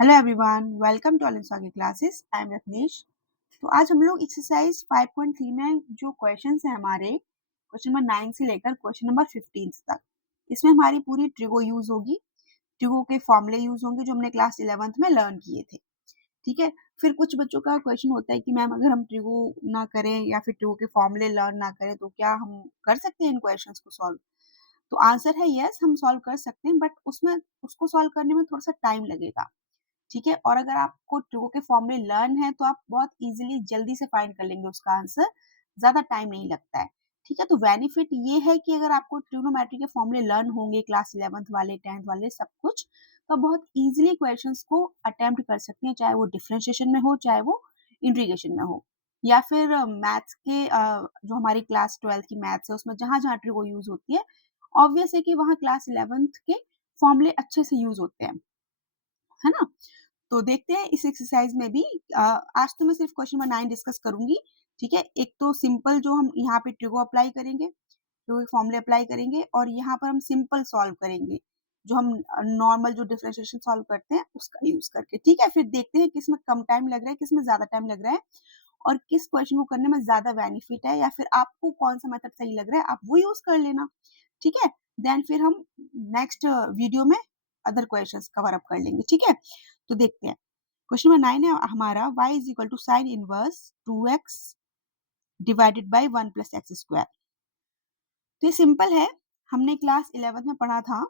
Hello everyone, welcome to Olims classes. I am Ratnesh. तो आज हम लोग एक्सरसाइज 5.3 में जो क्वेश्चंस हैं हमारे क्वेश्चन नंबर 9 से लेकर क्वेश्चन नंबर 15 तक, इसमें हमारी पूरी ट्रिगो यूज होगी। ट्रिगो के फॉर्मूले यूज होंगे जो हमने क्लास 11th में लर्न किए थे। ठीक है। फिर कुछ बच्चों का क्वेश्चन होता है कि मैम अगर हम ट्रिगो ना करें या फिर ट्रिगो के फॉर्मूले लर्न ना करें तो क्या हम कर सकते हैं इन क्वेश्चंस को सॉल्व। तो आंसर है यस, हम सॉल्व कर सकते हैं, बट उसमें उसको सॉल्व करने में थोड़ा सा टाइम लगेगा। ठीक है। और अगर आपको ट्रिगो के फॉर्मूले लर्न है तो आप बहुत इजीली जल्दी से फाइंड कर लेंगे उसका आंसर, ज्यादा टाइम नहीं लगता है। ठीक है। तो बेनिफिट ये है कि अगर आपको ट्रिग्नोमेट्री के फॉर्मूले लर्न होंगे क्लास 11th वाले 10th वाले सब कुछ, तो आप बहुत इजीली क्वेश्चंस को अटेम्प्ट कर सकते हैं, चाहे वो डिफरेंशिएशन में हो चाहे वो इंटीग्रेशन में हो, या फिर मैथ्स के जो हमारी क्लास 12th की मैथ्स है उसमें जहां जहां ट्रिगो यूज होती है, ऑब्वियस है कि वहां क्लास 11th के फॉर्मूले अच्छे से यूज होते हैं, है ना। तो देखते हैं इस एक्सरसाइज में भी। आज तो मैं सिर्फ क्वेश्चन नंबर 9 डिस्कस करूंगी। ठीक है। एक तो सिंपल जो हम यहाँ पे ट्रिगो अप्लाई करेंगे, ट्रिगो के फॉर्मूले अप्लाई करेंगे, और यहाँ पर हम सिंपल सॉल्व करेंगे जो हम नॉर्मल जो डिफरेंशिएशन सॉल्व करते हैं उसका यूज करके। ठीक है। फिर देखते हैं किसमें कम टाइम लग रहा है, किसमें ज्यादा टाइम लग रहा है, और किस क्वेश्चन को करने में ज्यादा बेनिफिट है, या फिर आपको कौन सा मेथड सही लग रहा है आप वो यूज कर लेना। ठीक है। देन फिर हम नेक्स्ट वीडियो में अदर क्वेश्चंस कवर अप कर लेंगे। ठीक है। तो देखते हैं। क्वेश्चन नंबर 9 है हमारा y is equal to sine inverse 2x divided by 1 plus x square. तो ये सिंपल है, हमने क्लास 11th में पढ़ा था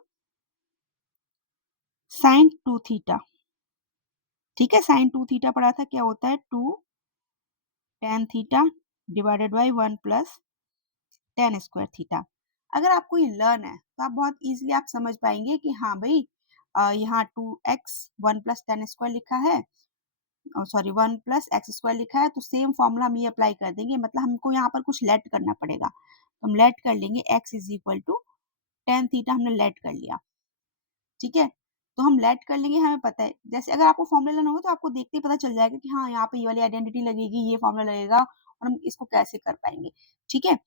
साइन 2 थीटा। ठीक है। साइन 2 थीटा पढ़ा था, क्या होता है 2 tan theta divided by 1 plus tan square theta. अगर आपको ये लर्न है तो आप बहुत इजीली आप समझ पाएंगे कि हाँ भाई, यहाँ 2x 1 प्लस tan स्क्वायर लिखा है, सॉरी 1 प्लस एक्स स्क्वायर लिखा है, तो सेम फॉर्मूला हम ये अप्लाई कर देंगे। मतलब हमको यहाँ पर कुछ लेट करना पड़ेगा, तो हम लेट कर लेंगे x is equal to tan theta, हमने लेट कर लिया। ठीक है। तो हम लेट कर लेंगे, हमें पता है जैसे अगर आपको फॉर्मूला लेना होगा तो आपको देखते ही पता चल जाएगा कि हाँ यहाँ पे ये वाली आइडेंटिटी लगेगी, ये फॉर्मूला लगेगा, और हम इसको कैसे कर पाएंगे। ठीक है।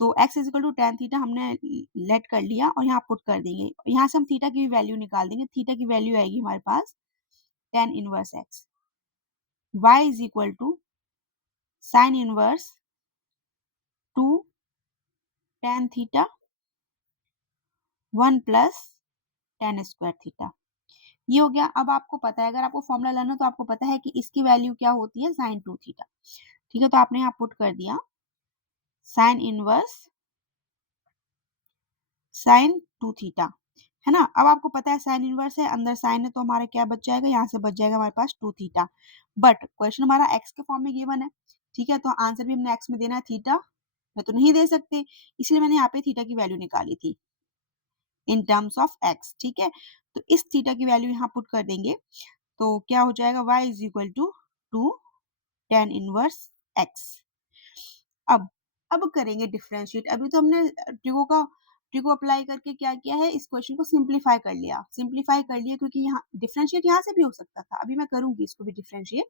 तो x is equal to tan theta हमने लेट कर लिया और यहाँ पुट कर देंगे। यहाँ से हम थीटा की भी वैल्यू निकाल देंगे। थीटा की वैल्यू आएगी हमारे पास tan inverse x। y is equal to sine inverse 2 tan theta 1 plus tan square theta. ये हो गया। अब आपको पता है, अगर आपको फॉर्मूला लेना है तो आपको पता है कि इसकी वैल्यू क्या होती है, साइन 2 थीटा। ठीक है। तो आपने यहाँ पुट कर दिया साइन इनवर्स साइन 2 थीटा, है ना। अब आपको पता है साइन इनवर्स है, अंदर साइन है, तो हमारा क्या बच जाएगा, यहाँ से बच जाएगा हमारे पास 2 थीटा। बट क्वेश्चन हमारा एक्स के फॉर्म में गिवन है। ठीक है। तो आंसर भी हमने एक्स में देना है, थीटा में तो नहीं दे सकते, इसलिए मैंने यहाँ पे थीटा की वैल्यू निकाली थी इन टर्म्स ऑफ एक्स। ठीक है। तो इस थीटा की वैल्यू यहाँ पुट कर देंगे, तो क्या हो जाएगा y is equal to 2 tan inverse x। अब करेंगे डिफरेंशिएट। अभी तो हमने ट्रिगो अप्लाई करके क्या किया है, इस क्वेश्चन को सिंप्लीफाई कर लिया। क्योंकि यहाँ डिफरेंशिएट यहाँ से भी हो सकता था, अभी मैं करूंगी इसको भी डिफरेंशिएट।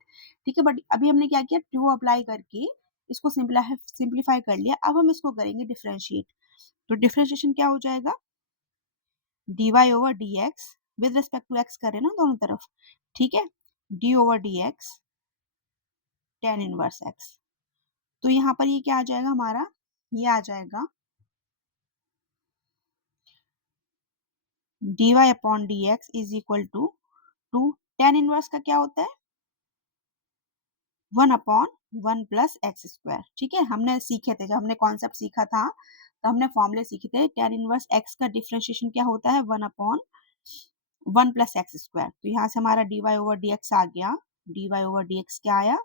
ठीक है। बट अभी हमने क्या किया, ट्रिगो अप्लाई करके इसको सिंप्लीफाई कर लिया। अब हम इसको करेंगे डिफरेंशिएट। तो डिफरेंशिएशन क्या हो जाएगा, dy over dx with respect to x करें ना दोनों तरफ। ठीक है। d over dx tan inverse x। तो यहाँ पर ये क्या आ जाएगा हमारा, ये आ जाएगा dy upon dx is equal to 2 tan inverse का क्या होता है 1 अपॉन 1 प्लस एक्स स्क्वायर। ठीक है। हमने सीखे थे, जब हमने कॉन्सेप्ट सीखा था तो हमने फॉर्मूले सीखे थे, tan इनवर्स x का डिफरेंशिएशन क्या होता है 1 अपॉन 1 प्लस एक्स स्क्वायर। तो यहाँ से हमारा dy ओवर dx आ गया, dy ओवर dx क्या आया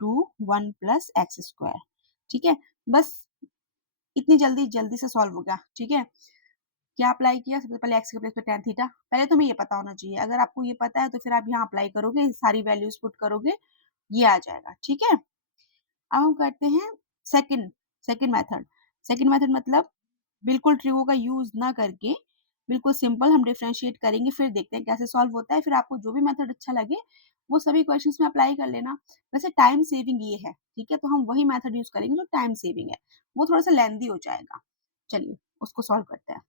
2 1 प्लस एक्स स्क्वायर। ठीक है। बस इतनी जल्दी जल्दी से सॉल्व हो गया। ठीक है। क्या अप्लाई किया, सबसे पहले एक्स के प्लेस पे tan थीटा, पहले तुम्हें ये पता होना चाहिए। अगर आपको ये पता है तो फिर आप यहाँ अप्लाई करोगे, सारी वैल्यूज पुट करोगे, ये आ जाएगा। ठीक है। अब हम करते हैं second second method. Second method मतलब बिल्कुल ट्रिगो का यूज ना करके बिल्कुल सिंपल हम डिफरेंशिएट करेंगे, फिर देखते हैं कैसे सॉल्व होता है। फिर आपको जो भी मेथड अच्छा लगे वो सभी क्वेश्चंस में अप्लाई कर लेना। वैसे टाइम सेविंग ये है। ठीक है। तो हम वही मेथड यूज करेंगे जो टाइम सेविंग है, वो थोड़ा सा लेंदी हो जाएगा। चलिए उसको सॉल्व करते हैं।